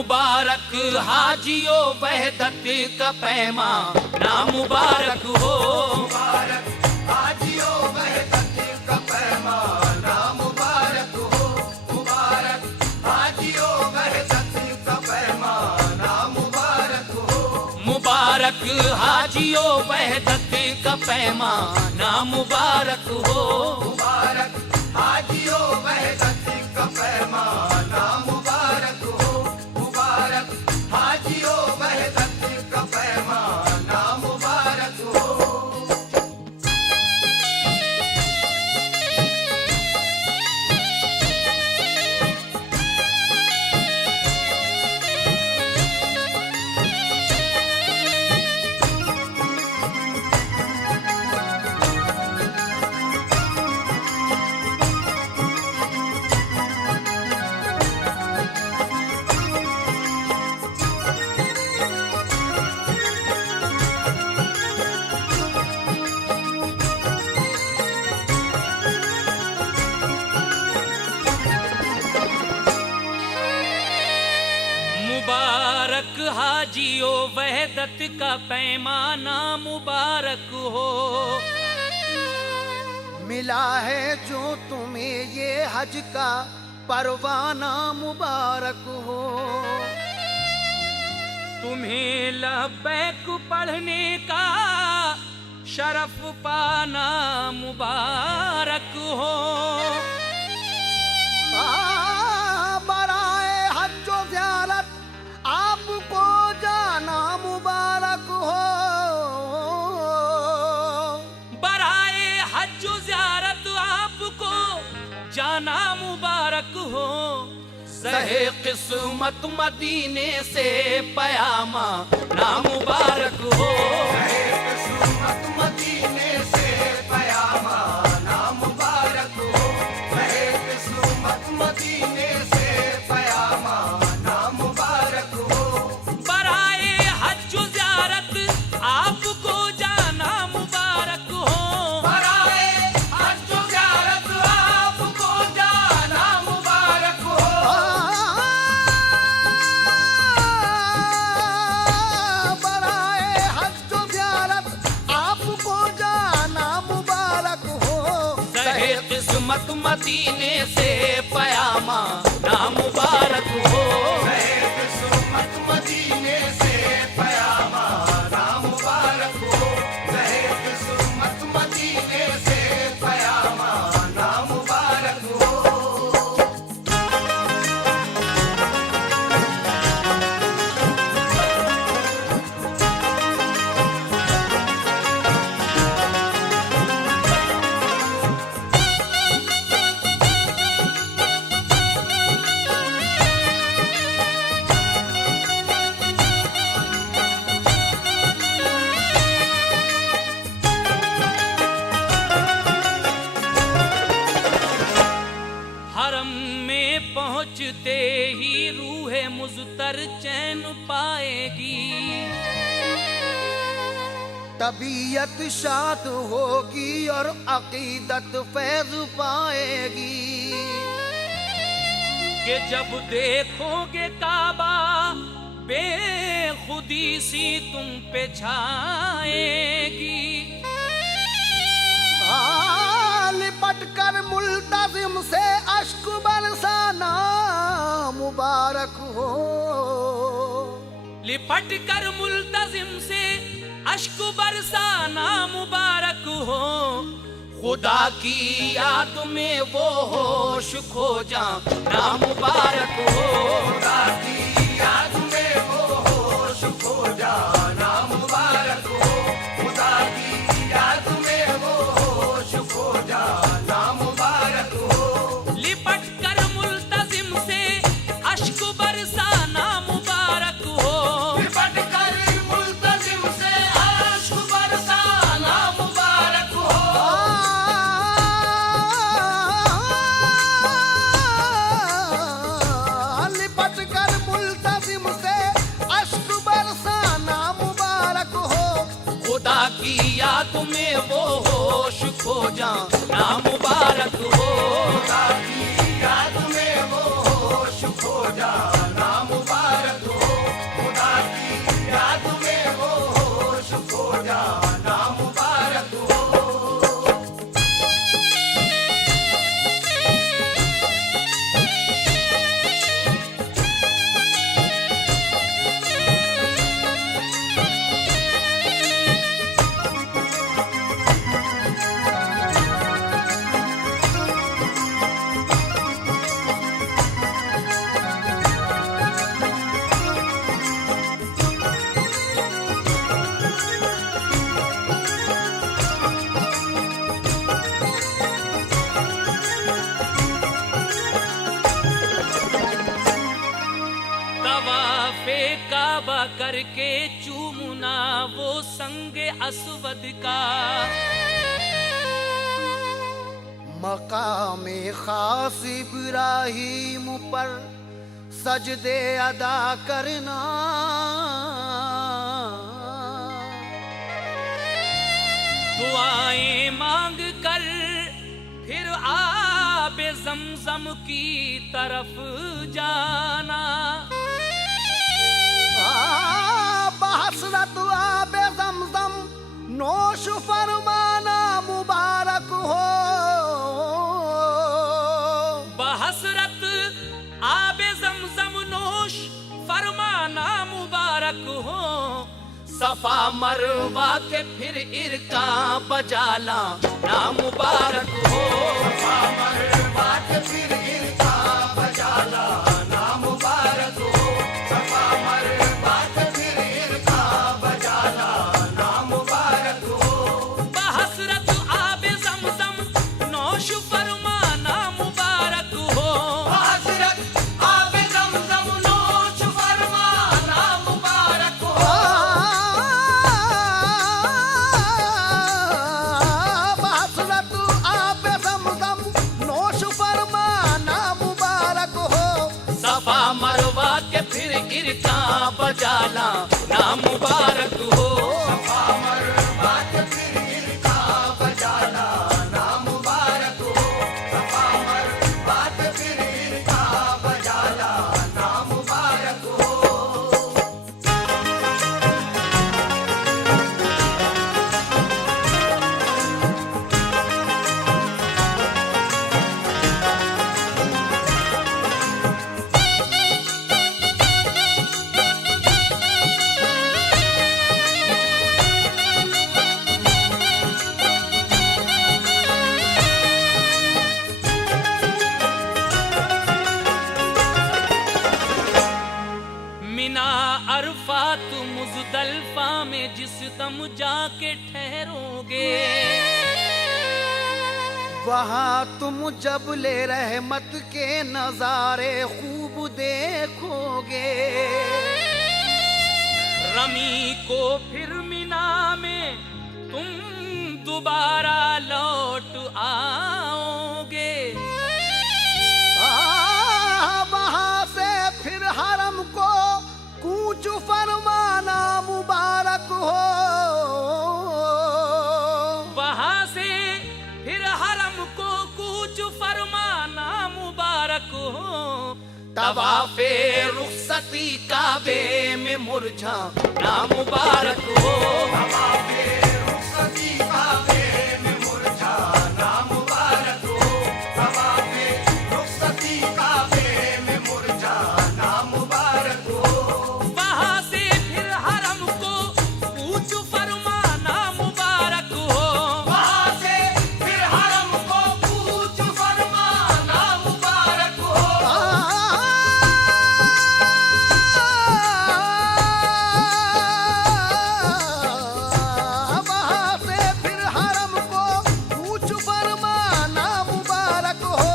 मुबारक हाजियो वहदत का पैमा ना मुबारक हो। मुबारक हाजियो वहदत का पैमा ना मुबारक हो। मुबारक हाजियो वहदत का पैमा ना मुबारक हो। मुबारक हाजियो वहदत का पैमा ना मुबारक हो। मुबारक हाजियो वहदत का पैमा ना मुबारक हो। मुबारक हाजियो वहदत का पैमा ना मुबारक हो। मुबारक हाजियो वहदत का पैमाना मुबारक हो। मिला है जो तुम्हें ये हज का परवाना मुबारक हो। तुम्हें लब्बैक पढ़ने का शरफ पाना मुबारक हो। बराए हज व ज़ियारत आपको जाना मुबारक हो। बराए हज ज़ियारत आपको जाना मुबारक हो। सहे किस्मत मदीने से पयामा ना मुबारक हो। सहे किस्मत मदीने से पयामा ना मुबारक हो। सहे किस्मत मदीने से पयामा ना मुबारक हो। बराए हज ज़ियारत आपको जाना मुबारक हो। बराए हज व ज़ियारत आपको जाना मुबारक हो। बराए हज व ज़ियारत आपको जाना मुबारक हो। सहे किस्मत मदीने से पयामा ना मुबारक हो। सहे किस्मत मदीने से पयामा ना मुबारक हो। सहे किस्मत मदीने से पयामा ना मुबारक हो। हरम में पहुंचते ही रूहे मुज़तर चैन पाएगी। तबीयत शाद होगी और अकीदत फैज पाएगी। कि जब देखोगे काबा बेखुदी सी तुम पे छाएगी। लिपट कर मुल्तजिम से अश्क बरसाना मुबारक हो। लिपट कर मुल्तजिम से अश्क बरसाना मुबारक हो। खुदा की याद में वो होश खो जाना मुबारक हो। खुदा की याद में वो होश खो जाना मुबारक हो। खुदा की याद में वो होश खो जाना मुबारक हो। लिपट कर मुल्तजिम से अश्क बरसाना मुबारक हो। लिपट कर मुल्तजिम से अश्क बरसाना मुबारक हो। लिपट कर मुल्तजिम से अश्क बरसाना मुबारक हो। खुदा की याद में वो होश खो जाना मुबारक हो। खुदा की याद में वो होश खो जाना मुबारक काबा करके चूमना वो संगे असवद का। मकामे खास इब्राहीम पर सजदे अदा करना, दुआएं मांग कर फिर आबे ज़मज़म की तरफ जाना। बहसरत आबे ज़मज़म नोश फरमाना मुबारक हो। बहसरत आबे ज़मज़म नोश फरमाना मुबारक हो। सफा मरवा के फिर इरका बजाला ना मुबारक हो। सफा मरवा के फिर इरका बजाला ना मुबारक हो। सफा मरवा के फिर इरका बजाला ना मुबारक हो। बहसरत आबे ज़मज़म नोश फरमाना मुबारक हो। बहसरत आबे ज़मज़म नोश फरमाना मुबारक हो। बहसरत आबे ज़मज़म नोश फरमाना मुबारक हो। सफा मरवा के फिर इरका बजाला ना मुबारक हो। सफा मरवा के फिर इरका बजाला ना मुबारक हो। सफा मरवा के फिर इरका बजाला ना मुबारक हो। मिना अरफात मुज़दलिफ़ा में जिस दम जाके ठहरोगे, वहाँ तुम जब ले रहमत के नजारे खूब देखोगे। रमी को फिर मिना में तुम दोबारा लौट आओगे। वहाँ से फिर हरम को कूच फरमाना मुबारक हो। वहाँ से फिर हरम को कूच फरमाना मुबारक हो। तवाफ़े रुख़सती काबे में मुरझा ना मुबारक हो। तवाफ़े रुख़सती काबे में मुरझा ना मुबारक हो। तवाफ़े रुख़सती काबे में मुरझा ना मुबारक हो। वहाँ से फिर हरम को कूच फरमाना मुबारक हो। वहाँ से फिर हरम को कूच फरमाना मुबारक हो। वहाँ से फिर हरम को कूच फरमाना मुबारक हो।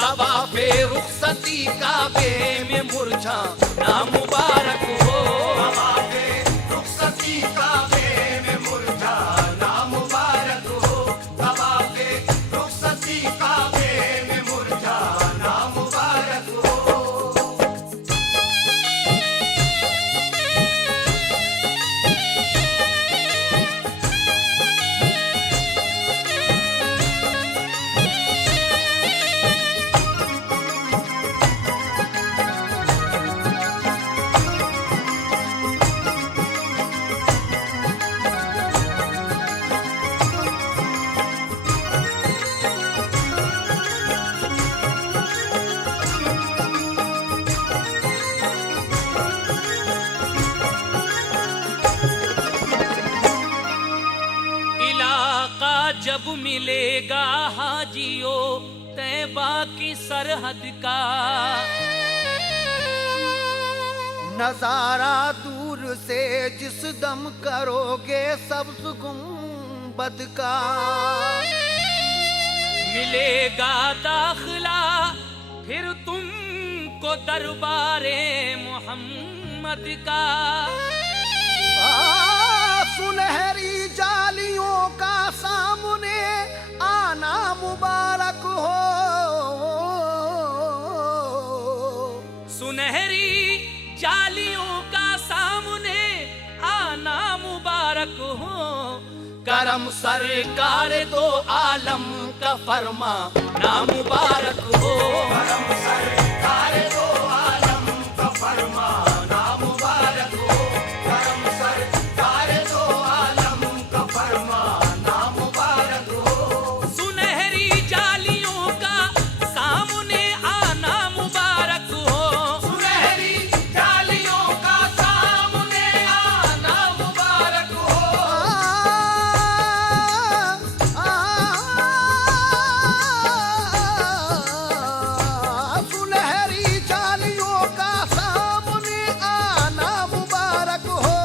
तवाफ़े रुख़सती काबे में मुरझा ना मुबारक हो। तवाफ़े रुख़सती काबे में मुरझा ना मुबारक हो। तवाफ़े रुख़सती काबे में मुरझा ना मुबारक हो। इलाका जब मिलेगा हाजियो तैबा की सरहद का, नजारा दूर से जिस दम करोगे सब्ज़ गुंबद का। मिलेगा दाखिला फिर तुमको को दरबारे मोहम्मद का। सुनहरी जालियों का सामने आना मुबारक हो, सुनहरी जालियों का सामने आना मुबारक हो। करम सरकार दो आलम का फरमा ना मुबारक हो। करम सरकार दो आलम का फरमा ना मुबारक हो। करम सरकार दो आलम का फरमा ना मुबारक हो। सुनहरी जालियों का सामने आना मुबारक हो। सुनहरी जालियों का सामने आना मुबारक हो। सुनहरी जालियों का सामने आना मुबारक हो।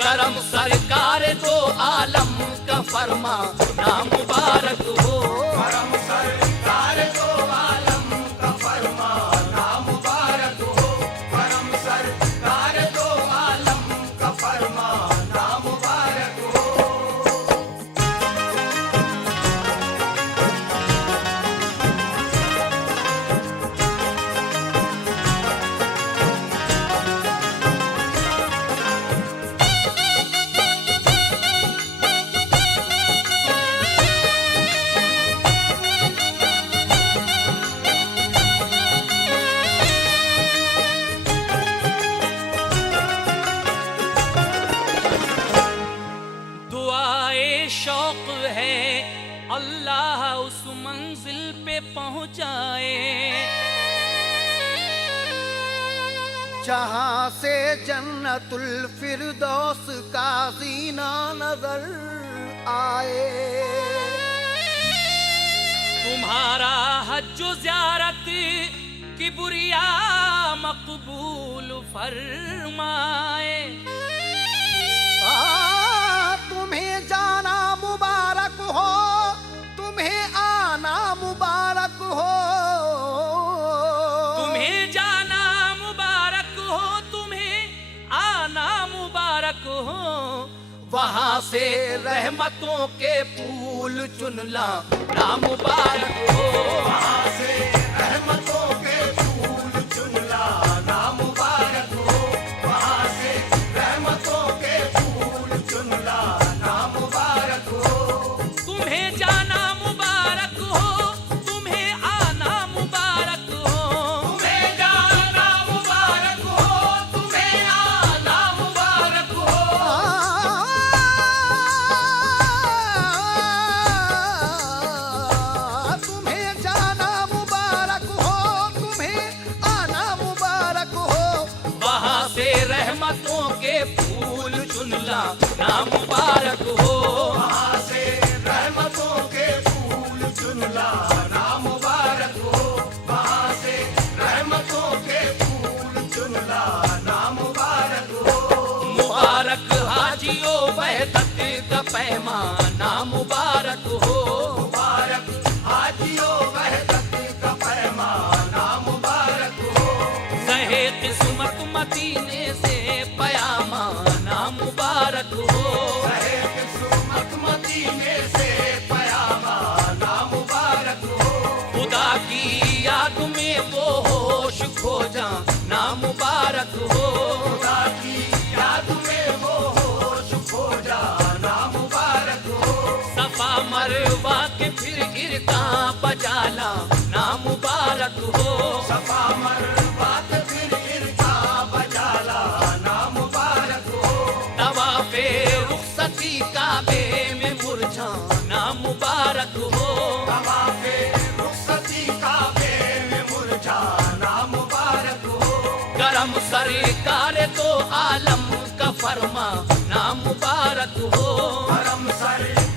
करम सरकार दो आलम का फरमा ना मुबारक हो। करम सरकार दो आलम का फरमा ना मुबारक हो। करम सरकार दो आलम का फरमा ना मुबारक हो। दुआए शौक है अल्लाह उस मंजिल पे पहुंचाए। जहाँ से जन्नतुल फिरदौस का जीना नजर आए। तुम्हारा हज्जो ज़ियारत किबरिया मकबूल फरमाए। तुम्हें जाना मुबारक हो, तुम्हें आना मुबारक हो। तुम्हें जाना मुबारक हो, तुम्हें आना मुबारक हो। वहां से रहमतों के फूल चुनला ना मुबारक हो। वहाँ से रहमतों के फूल चुनला ना मुबारक हो। वहाँ से रहमतों के फूल चुनला ना मुबारक हो। तुम्हें जाना मुबारक हो, तुम्हें आना मुबारक हो। तुम्हें जाना मुबारक हो, तुम्हें आना मुबारक हो। तुम्हें जाना मुबारक हो, तुम्हें आना मुबारक हो। वहां से रहमतों के फूल चुनला ना मुबारक हो। वहाँ से रहमतों के फूल चुनला ना मुबारक हो। वहाँ से रहमतों के फूल चुनला ना मुबारक हो। मुबारक हाजियो वहदत का पैमाना मुबारक हो। मुबारक हाजियो वहदत का पैमाना मुबारक हो। सहे किस्मत मदीने से पयामाना मुबारक हो। रहे किस्मत मदीने से पयामाना मुबारक हो। खुदा की याद में वो होश खो जाना मुबारक हो। खुदा की याद में वो होश खो जाना मुबारक हो। सफा मरवा के फिर गिरता बजाला ना मुबारक हो। सफा मरवा के फिर इरका बजाला ना मुबारक हो। तवाफे रुखसती काबे में मुरझाना मुबारक हो। तवाफे रुखसती काबे में मुरझाना मुबारक हो। करम सरकार दो आलम का फरमा ना मुबारक हो। करम सरकार